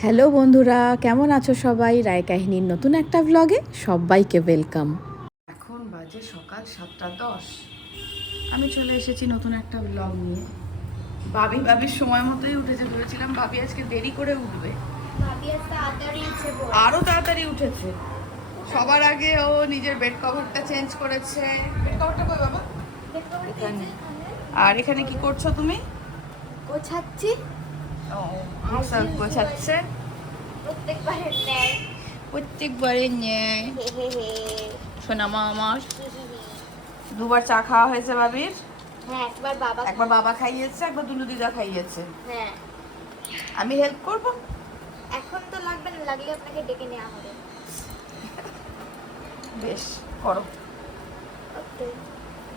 Hello বন্ধুরা কেমন আছো সবাই? রায় কাহিনীর নতুন একটা ব্লগে সবাইকে ওয়েলকাম এখন বাজে সকাল সাতটা দশ। আমি চলে এসেছি নতুন একটা ব্লগ নিয়ে। বাবি বাবির সময় মতোই উঠেছে ভেবেছিলাম বাবি আজকে দেরি করে উঠবে। ভাবি আজ তাড়াতাড়ি আরও তাড়াতাড়ি উঠেছে। সবার আগে ও নিজের বেড কভারটা চেঞ্জ করেছে। বেড কভারটা কই বাবা? আর এখানে কি করছ তুমি? গোছাচ্ছি। সব গোছাচ্ছে? প্রত্যেকবারের ন্যায়। সোনামা আমার। দুবার চা খাওয়া হয়েছে বাবির? হ্যাঁ একবার বাবা একবার বাবা খাইয়েছে একবার দুলু দিদা খাইয়েছে। হ্যাঁ। আমি হেল্প করব? এখন তো লাগবে না লাগলে আপনাকে ডেকে নেওয়া হবে। বেশ করো।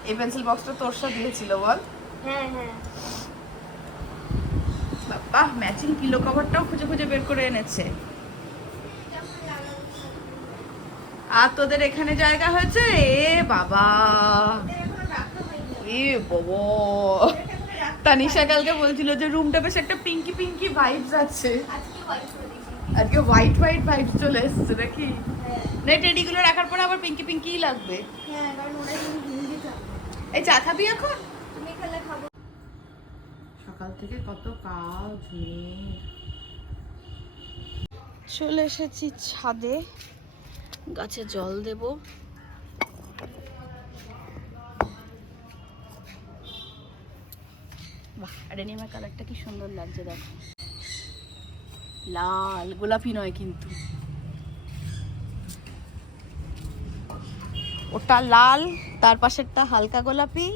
এই পেন্সিল বক্সটা তোর সাথে দিয়েছিল বল। হ্যাঁ হ্যাঁ। বাবা ম্যাচিং পিলো কভারটাও খুঁজে খুঁজে বের করে এনেছে। আর তোদের এখানে জায়গা হয়েছে? এ বাবা। এ বাবা। তানিশা কালকে বলছিল যে রুমটা বেশ একটা পিঙ্কি পিঙ্কি ভাইবস আছে। আজকে হোয়াইট হোয়াইট হোয়াইট ভাইবস চলে এসেছে নাকি? হ্যাঁ। না টেডিগুলো রাখার পরে আবার পিঙ্কি পিঙ্কিই লাগবে। হ্যাঁ এই চা খাবি এখন? তুমি খেলে খাব। সকাল থেকে কত কাজ চলে এসেছি ছাদে, গাছে জল দেব। বাহ রেনিমার কালারটা কি সুন্দর লাগছে, দেখো। লাল, গোলাপি নয় কিন্তু। ওটা লাল, তার পাশেরটা হালকা গোলাপি,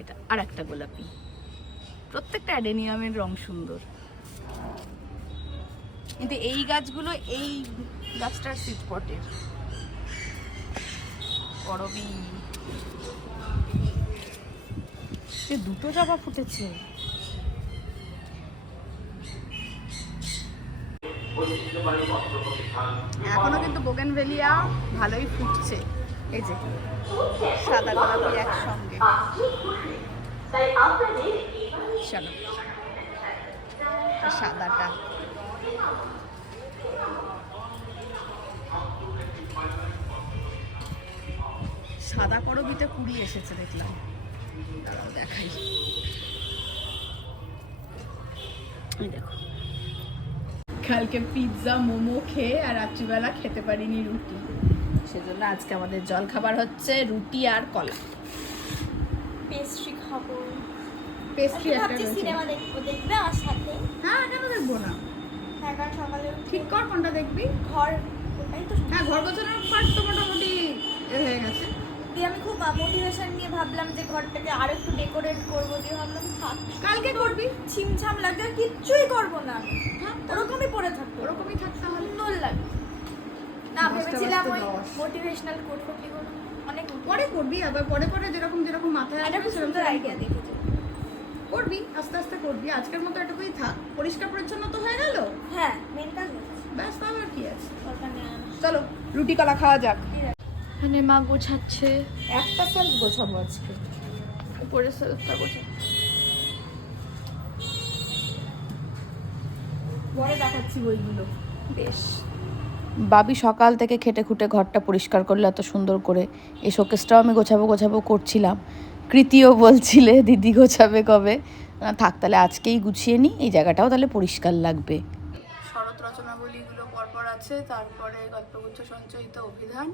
এটা আর একটা গোলাপি। প্রত্যেকটা অ্যাডেনিয়ামের রং সুন্দর। কিন্তু এই গাছগুলো এই গাছটার সিট পটের করবি সে দুটো জবা ফুটেছে। এখনও কিন্তু বোগেনভেলিয়া ভালোই ফুটছে। এই যে সাদা গোলাপি একসঙ্গে। চলো। সাদাটা। সাদা করবিতে কুড়ি এসেছে দেখলাম। দাঁড়াও, দেখাই। দেখো। কালকে পিৎজা মোমো খেয়ে আর রাত্রিবেলা খেতে পারিনি রুটি। সেজন্য আজকে আমাদের জল খাবার হচ্ছে রুটি আর কলা পেস্ট্রি খাব পেস্ট্রি একটা রয়েছে। সিনেমা দেখব দেখবে আমার সাথে। হ্যাঁ কেন দেখব না। হ্যাঁ কারণ সকালে ঠিক কর কোনটা দেখবি? ঘর ওটাই তো হ্যাঁ ঘর গোছানোর পার্ট তো মোটামুটি হয়ে গেছে। দিয়ে আমি খুব মোটিভেশন নিয়ে ভাবলাম যে ঘরটাকে আর একটু ডেকোরেট করব দিয়ে ভাবলাম থাক। কালকে করবি? ছিমছাম আর কিচ্ছুই করব না হ্যাঁ, ওরকমই পড়ে থাকব। ওরকমই থাক তাহলে। সুন্দর লাগে না ভেবেছিলাম ওই। মোটিভেশনাল কোট ফোটলিগুলো অনেক পরে করবি আবার পরে পরে যেরকম যেরকম মাথায় আসবে সেরকম আইডিয়া করবি। দেখেছি। করবি আস্তে আস্তে করবি। আজকের মতো এটুকুই থাক। পরিষ্কার পরিচ্ছন্ন তো হয়ে গেল? হ্যাঁ মেন কাজ ব্যাস তাহলে কি আছে? দরকার নেই আর। চলো রুটি কলা খাওয়া যাক। এখানে মা গোছাচ্ছে। একটা সেলফ গোছাবো আজকে। উপরে সেলফটা গোছা। পরে দেখাচ্ছি বইগুলো। বেশ। বাবি সকাল থেকে খেটে খুঁটে ঘরটা পরিষ্কার করলে এত সুন্দর করে। এই শোকেসটাও আমি গোছাবো গোছাবো করছিলাম। কৃতিও বলছিলে, দিদি গোছাবে কবে? থাক, তাহলে আজকেই গুছিয়ে নিই, এই জায়গাটাও তাহলে পরিষ্কার লাগবে। শরৎ রচনাবলীগুলো পরপর আছে, তারপরে গল্পগুচ্ছ সঞ্চয়িত অভিধান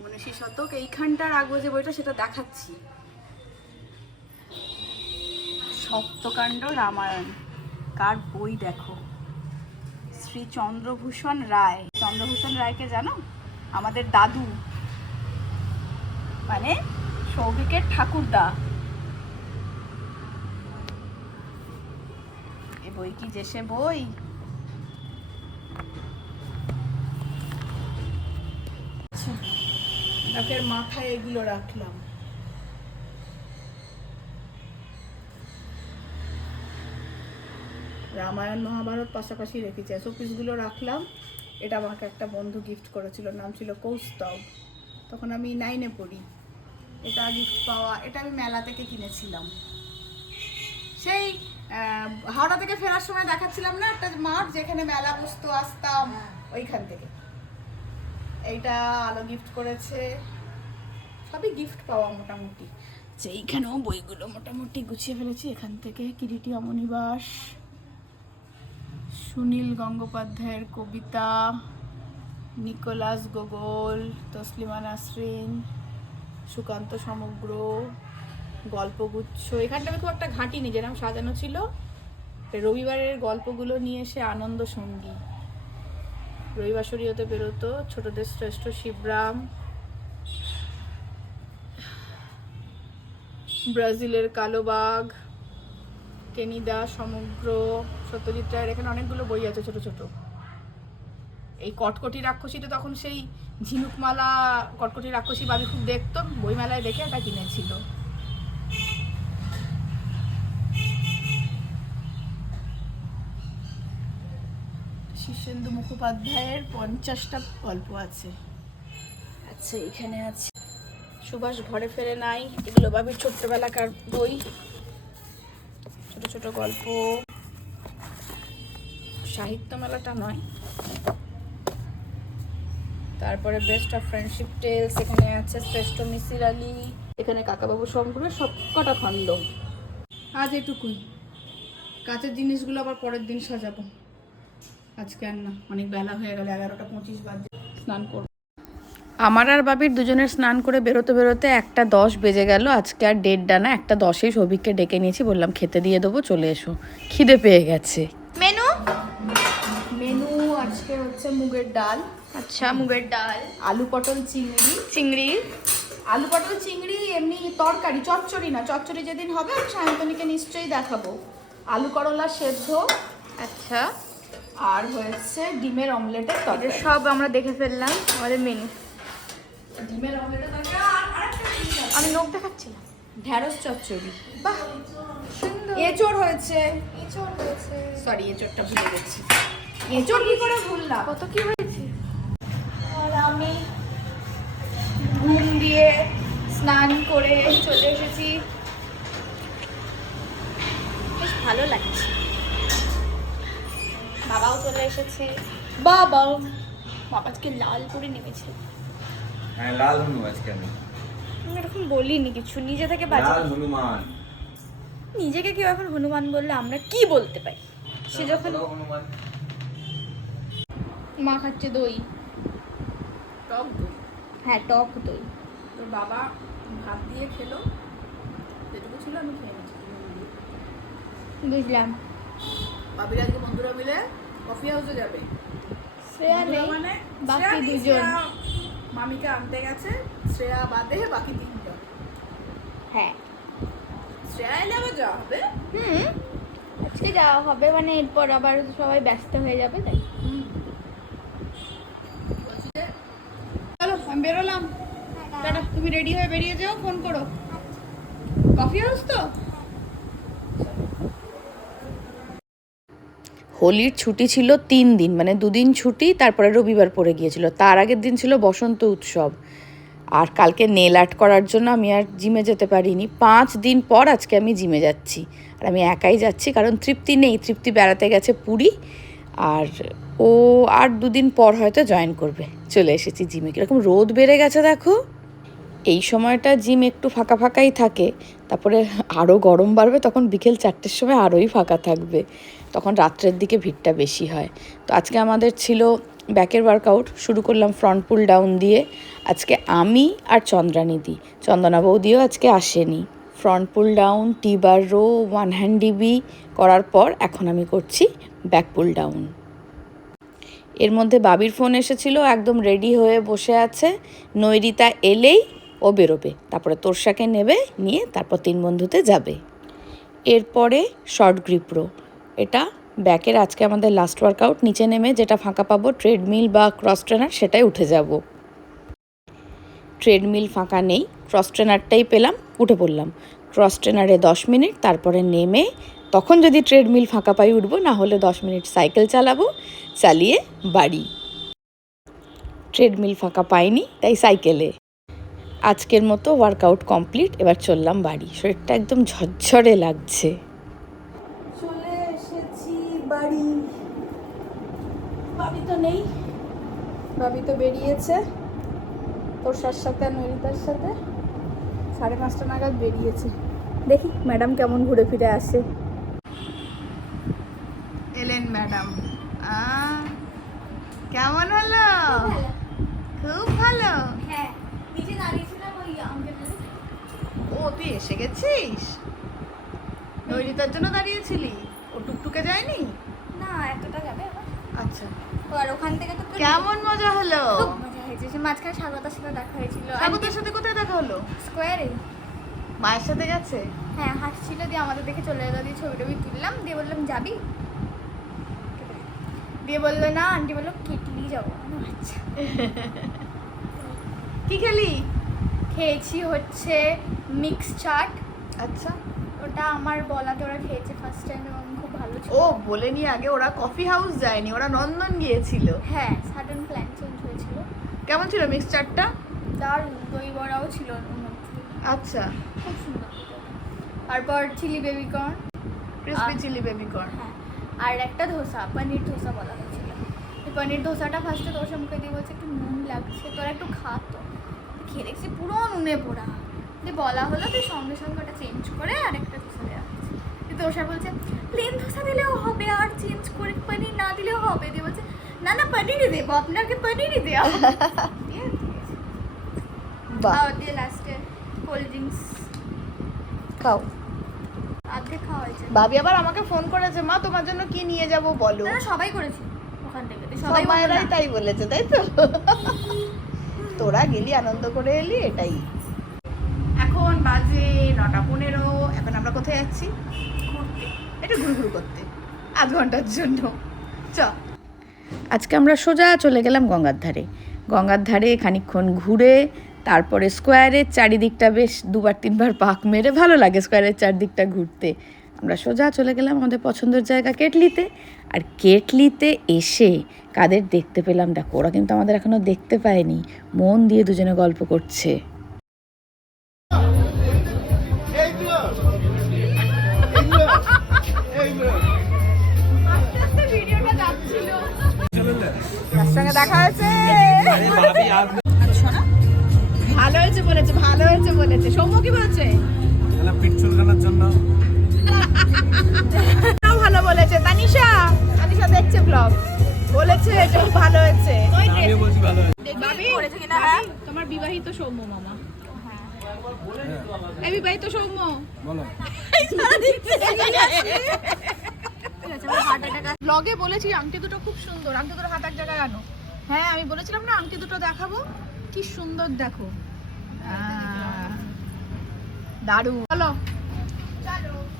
মনীষী শতক, এইখানটার আগে যে বইটা, সেটা দেখাচ্ছি। সপ্তকাণ্ড রামায়ণ, কার বই দেখো? শ্রী চন্দ্রভূষণ রায়। চন্দ্রভূষণ রায়কে জানো? আমাদের দাদু। মানে সৌভিকের ঠাকুরদা। এ বই কি যে সে বই? নাকের মাথায় এগুলো রাখলাম। রামায়ণ মহাভারত পাশাপাশি রেখেছি। শোপিসগুলো রাখলাম। এটা আমাকে একটা বন্ধু গিফট করেছিল, নাম ছিল কৌস্তব। তখন আমি নাইনে পড়ি। এটা গিফট পাওয়া, এটা আমি মেলা থেকে কিনেছিলাম। সেই হাওড়া থেকে ফেরার সময় দেখাচ্ছিলাম না? একটা মাঠ যেখানে মেলা বসতো, আসতাম, ওইখান থেকে। এইটা আলো গিফট করেছে। সবই গিফট পাওয়া মোটামুটি। যে এইখানেও বইগুলো মোটামুটি গুছিয়ে ফেলেছি, এখান থেকে কিরিটি, অমনিবাস, সুনীল গঙ্গোপাধ্যায়ের কবিতা, নিকোলাস গোগল, তসলিমা নাসরিন সুকান্ত সমগ্র গল্পগুচ্ছ। এখানটা খুব একটা ঘাঁটি ঘাঁটিনি, যেরকম সাজানো ছিল। রবিবারের গল্পগুলো নিয়ে এসে আনন্দ সঙ্গী। রবিবার শরীয়তে বেরোতো, ছোটদের শ্রেষ্ঠ শিবরাম। ব্রাজিলের কালো বাঘ টেনিদা সমগ্র সত্যজিৎ রায়ের। এখানে অনেকগুলো বই আছে ছোট ছোট। এই কটকটি রাক্ষসীটা তখন সেই ঝিনুকমালা কটকটি রাক্ষসী বাবি খুব দেখতো বইমেলায় দেখে এটা কিনেছিল। শীর্ষেন্দু মুখোপাধ্যায়ের পঞ্চাশটা গল্প আছে। আচ্ছা এখানে আছে। সুভাষ ঘরে ফেরে নাই এগুলো বাবির ছোট্টবেলাকার বই। ছোট ছোট গল্প। সাহিত্য মেলাটা নয়। তারপরে বেস্ট অফ ফ্রেন্ডশিপ টেলস এখানে আছে শ্রেষ্ঠ মিসির আলী। এখানে কাকাবাবু সংগ্রহের সব কটা খণ্ড। আজ এটুকুই। কাঁচের জিনিসগুলো আবার পরের দিন সাজাবো। আজকে আর না অনেক বেলা হয়ে গেল এগারোটা পঁচিশ বাজে। স্নান করব। আমার আর বাবির দুজনের স্নান করে বেরোতে বেরোতে একটা দশ বেজে গেল। আজকে আর ডেটটা না একটা দশেই সবিককে ডেকে নিয়েছি। বললাম খেতে দিয়ে দেবো চলে এসো। খিদে পেয়ে গেছে। মেনু? মেনু আজকে হচ্ছে মুগের ডাল। আচ্ছা মুগের ডাল। আলু পটল চিংড়ি। চিংড়ি। আলু পটল চিংড়ি এমনি তরকারি চচ্চড়ি না। চচ্চড়ি যেদিন হবে আমি সায়ন্তনীকে নিশ্চয়ই দেখাবো। আলু করলা সেদ্ধ। আচ্ছা। আর হয়েছে ডিমের অমলেটের তরকারি। সব আমরা দেখে ফেললাম আমাদের মেনু ডিমের অমলেটের তরকারি আর আরেকটা আমি নোখ দেখাচ্ছিলাম। ঢ্যাঁড়স চচ্চড়ি। বাহ এঁচড় হয়েছে। এঁচড় হয়েছে। সরি এঁচড়টা ভুলে গেছি। এঁচড় কি করে ভুললাম? কত কি হয়েছে? আমি ঘুম দিয়ে স্নান করে চলে এসেছি। বেশ ভালো লাগছে। বাবাও চলে এসেছে। বাবা বাবা আজকে লাল করে নেমেছে। হ্যাঁ লাল হনুমান আজকে আমি। আমি এরকম বলিনি কিছু নিজে থেকে বাজে। লাল হনুমান নিজেকে কেউ এখন হনুমান বললে আমরা কি বলতে পারি? সে যখন হনুমান। মা খাচ্ছে দই। টক দই। হ্যাঁ টক দই। তোর বাবা ভাত দিয়ে খেলো। যেটুকু ছিল আমি খেয়ে নিচ্ছি বুঝলাম। বাবির আজকে বন্ধুরা মিলে কফি হাউসে যাবে। শ্রেয়া নেই মানে বাকি দুজন। মামিকে আনতে গেছে শ্রেয়া বাদে বাকি তিনজন। হ্যাঁ। শ্রেয়া এলে আবার যাওয়া হবে। হুম আজকে যাওয়া হবে মানে এরপর আবার সবাই ব্যস্ত হয়ে যাবে তাই বলছি যে চলো আমি বেরোলাম। টাটা, তুমি রেডি হয়ে বেরিয়ে যাও ফোন করো। কফি হাউস তো? হোলির ছুটি ছিল তিন দিন মানে দুদিন ছুটি, তারপরে রবিবার পড়ে গিয়েছিল। তার আগের দিন ছিল বসন্ত উৎসব। আর কালকে নেল আর্ট করার জন্য আমি আর জিমে যেতে পারিনি। পাঁচ দিন পর আজকে আমি জিমে যাচ্ছি। আর আমি একাই যাচ্ছি, কারণ তৃপ্তি নেই। তৃপ্তি বেড়াতে গেছে পুরী। আর ও আর দুদিন পর হয়তো জয়েন করবে। চলে এসেছি জিমে। কীরকম রোদ বেড়ে গেছে দেখো। এই সময়টা জিম একটু ফাঁকা ফাঁকাই থাকে। তারপরে আরও গরম বাড়বে, তখন বিকেল চারটের সময় আরোই ফাঁকা থাকবে। তখন রাত্রের দিকে ভিড়টা বেশি হয়। তো আজকে আমাদের ছিল ব্যাকের ওয়ার্কআউট শুরু করলাম ফ্রন্ট পুল ডাউন দিয়ে। আজকে আমি আর চন্দ্রানিদি চন্দনা বৌদিও আজকে আসেনি। Front pull down T bar row one hand DB করার পর এখন আমি করছি ব্যাক পুল ডাউন এর মধ্যে বাবির ফোন এসেছিল, একদম রেডি হয়ে বসে আছে। নৈরিতা এলেই ও বেরোবে। তারপরে তোরসাকে নেবে, নিয়ে তারপর তিন বন্ধুতে যাবে। এরপরে শর্ট গ্রিপ্রো এটা ব্যাকের আজকে আমাদের লাস্ট ওয়ার্কআউট নিচে নেমে যেটা ফাঁকা পাবো ট্রেডমিল বা ক্রস ট্রেনার সেটাই উঠে যাব। ট্রেডমিল ফাঁকা নেই। ক্রস ট্রেনারটাই পেলাম, উঠে পড়লাম। ক্রস ট্রেনারে দশ মিনিট, তারপরে নেমে তখন যদি ট্রেডমিল ফাঁকা পাই উঠবো, না হলে দশ মিনিট সাইকেল চালাবো, চালিয়ে বাড়ি। ট্রেডমিল ফাঁকা পাইনি, তাই সাইকেলে। আজকের মতো ওয়ার্কআউট কমপ্লিট এবার চললাম বাড়ি। শরীরটা একদম ঝরঝরে লাগছে। চলে এসেছি বাড়ি। বাবি তো নেই। বাবি তো বেরিয়েছে। তোর সাথে নৈরিতার সাথে। সাড়ে পাঁচটা নাগাদ বেরিয়েছে। দেখি ম্যাডাম কেমন ঘুরে ফিরে আসে। এলেন ম্যাডাম। কেমন হলো? খুব ভালো। হ্যাঁ ও তুই এসে গেছিস? নৈরিতার জন্য দাঁড়িয়েছিলি? ও টুকটুকে যায়নি? না এতটা যাবে আবার। আচ্ছা। আর ওখান থেকে তো কেমন মজা হলো? হয়েছে সে মাঝখানে স্বাগতার সাথে দেখা হয়েছিল। স্বাগতের সাথে কোথায় দেখা হলো? স্কোয়ারে মায়ের সাথে গেছে? হ্যাঁ হাসছিল দিয়ে আমাদের দেখে চলে এলো দিয়ে ছবি টবি তুললাম দিয়ে বললাম যাবি? দিয়ে বলল না আন্টি বলল কেটলি যাব। আচ্ছা। কি খেলি? খেয়েছি হচ্ছে মিক্স চাট আচ্ছা। ওটা আমার বলাতে ওরা খেয়েছে ফার্স্ট টাইম এবং খুব ভালো ছিল। ও বলেনি আগে ওরা কফি হাউস যায়নি ওরা নন্দন গিয়েছিল। হ্যাঁ সাডেন প্ল্যান কেমন ছিল মিক্সচারটা? দারুণ দই বড়াও ছিল আচ্ছা। খুব সুন্দর তারপর chilli baby corn. Crispy chilli baby corn. হ্যাঁ আর একটা ধোসা পনির ধোসা বলা হয়েছিল। পনির ধোসাটা ফার্স্টে তোর মুখে দিয়ে বলছে একটু নুন লাগছে তোরা একটু খা তো। খেয়ে দেখছি পুরো নুনে পোড়া দিয়ে বলা হলো তুই সঙ্গে সঙ্গে ওটা চেঞ্জ করে আরেকটা ধোসা দেওয়া হয়েছে দিয়ে তোষা বলছে প্লেন ধোসা দিলেও হবে আর চেঞ্জ করে পনির না দিলেও হবে। দিয়ে বলছে না না পনিরই দেবো আপনাকে পনিরই দেওয়া। বাহ। দিয়ে লাস্টে কোল্ড ড্রিঙ্কস খাও। আর্ধেক খাওয়া হয়েছে। ভাবি আবার আমাকে ফোন করেছে মা তোমার জন্য কি নিয়ে যাব বলো? না, সবাই করেছে ওখান থেকে। সবাই। তাই বলেছে তাই তো? তোরা গেলি আনন্দ করে এলি এটাই। এখন বাজে নটা পনেরো এখন আমরা কোথায় যাচ্ছি? ঘুরতে। একটু ঘুরু ঘুরু করতে আধ ঘণ্টার জন্য। চ। আজকে আমরা সোজা চলে গেলাম গঙ্গার ধারে। গঙ্গার ধারে খানিকক্ষণ ঘুরে, তারপরে স্কোয়ারের চারিদিকটা বেশ দুবার, তিনবার পাক মেরে ভালো লাগে স্কোয়ারের চারদিকটা ঘুরতে। আমরা সোজা চলে গেলাম আমাদের পছন্দের জায়গা কেটলিতে। আর কেটলিতে এসে কাদের দেখতে পেলাম? দেখো, ওরা কিন্তু আমাদের এখনও দেখতে পায়নি। মন দিয়ে দুজনে গল্প করছে। সঙ্গে দেখা হয়েছে। ভালো হয়েছে বলেছে ভালো হয়েছে বলেছে। সৌম্য কি বলেছে? পিঠ চুলকানোর জন্য। ভালো বলেছে। তানিশা তানিশা দেখছে ব্লগ বলেছে ভালো হয়েছে। আমিও বলছি ভালো কিনা, হ্যাঁ? তোমার বিবাহিত সৌম্য মামা। এই বিবাহিত সৌম্য। বলো। ব্লগে বলেছি আংটি দুটো খুব সুন্দর। আংটি দুটো হাত এক জায়গায় আনো। হ্যাঁ আমি বলেছিলাম না আংটি দুটো দেখাবো। কি সুন্দর দেখো। দারুণ। চলো।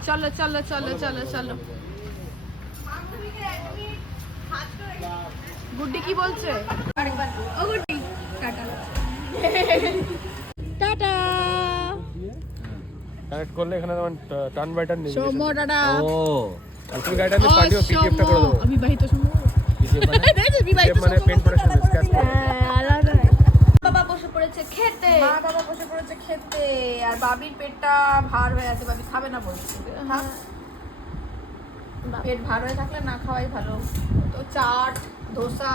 চলো চলো চলো চলো চলো। গুড্ডি কি বলছে? ও গুড্ডি। টাটা। টাটা। কানেক্ট করলে এখানে টার্ন বাই টাটা। ও। তুমি গাড়িটা নিয়ে পাঠিও পিডিএফটা করে দেবো। বিবাহিত দেখেছিস? বিবাহিত মানে পেন পড়াশোনা স্ক্যাচ বাবা বসে পড়েছে খেতে। মা বাবা বসে পড়েছে খেতে। আর বাবির পেটটা ভার হয়ে আছে বাবি খাবে না বলছে পেট ভার হয়ে থাকলে না খাওয়াই ভালো। তো চাট ধোসা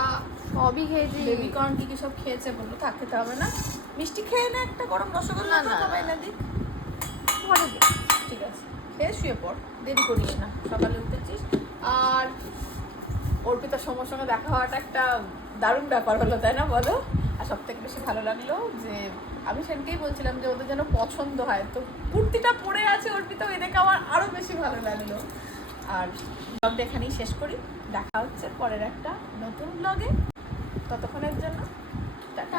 সবই খেয়েছি। বেবি কর্ন কি কি সব খেয়েছে বলল থাক খেতে হবে না। মিষ্টি খেয়ে না একটা গরম রসগোল্লা না, না, খাবাই না দিক। পরে দে। খেয়ে শুয়ে পড়, দেরি করিস না, সকালে উঠেছিস। আর অর্পিতার সময়ের সঙ্গে দেখা হওয়াটা একটা দারুণ ব্যাপার হলো, তাই না বলো? আর সব থেকে বেশি ভালো লাগল যে, আমি সেদিনকেই বলছিলাম যে ওদের যেন পছন্দ হয়, তো কুর্তিটা পরে আছে অর্পিতা দেখে আমার আরও বেশি ভালো লাগল। আর ব্লগটা এখানেই শেষ করি, দেখা হচ্ছে পরের একটা নতুন ব্লগে ততক্ষণের জন্য, টাটা।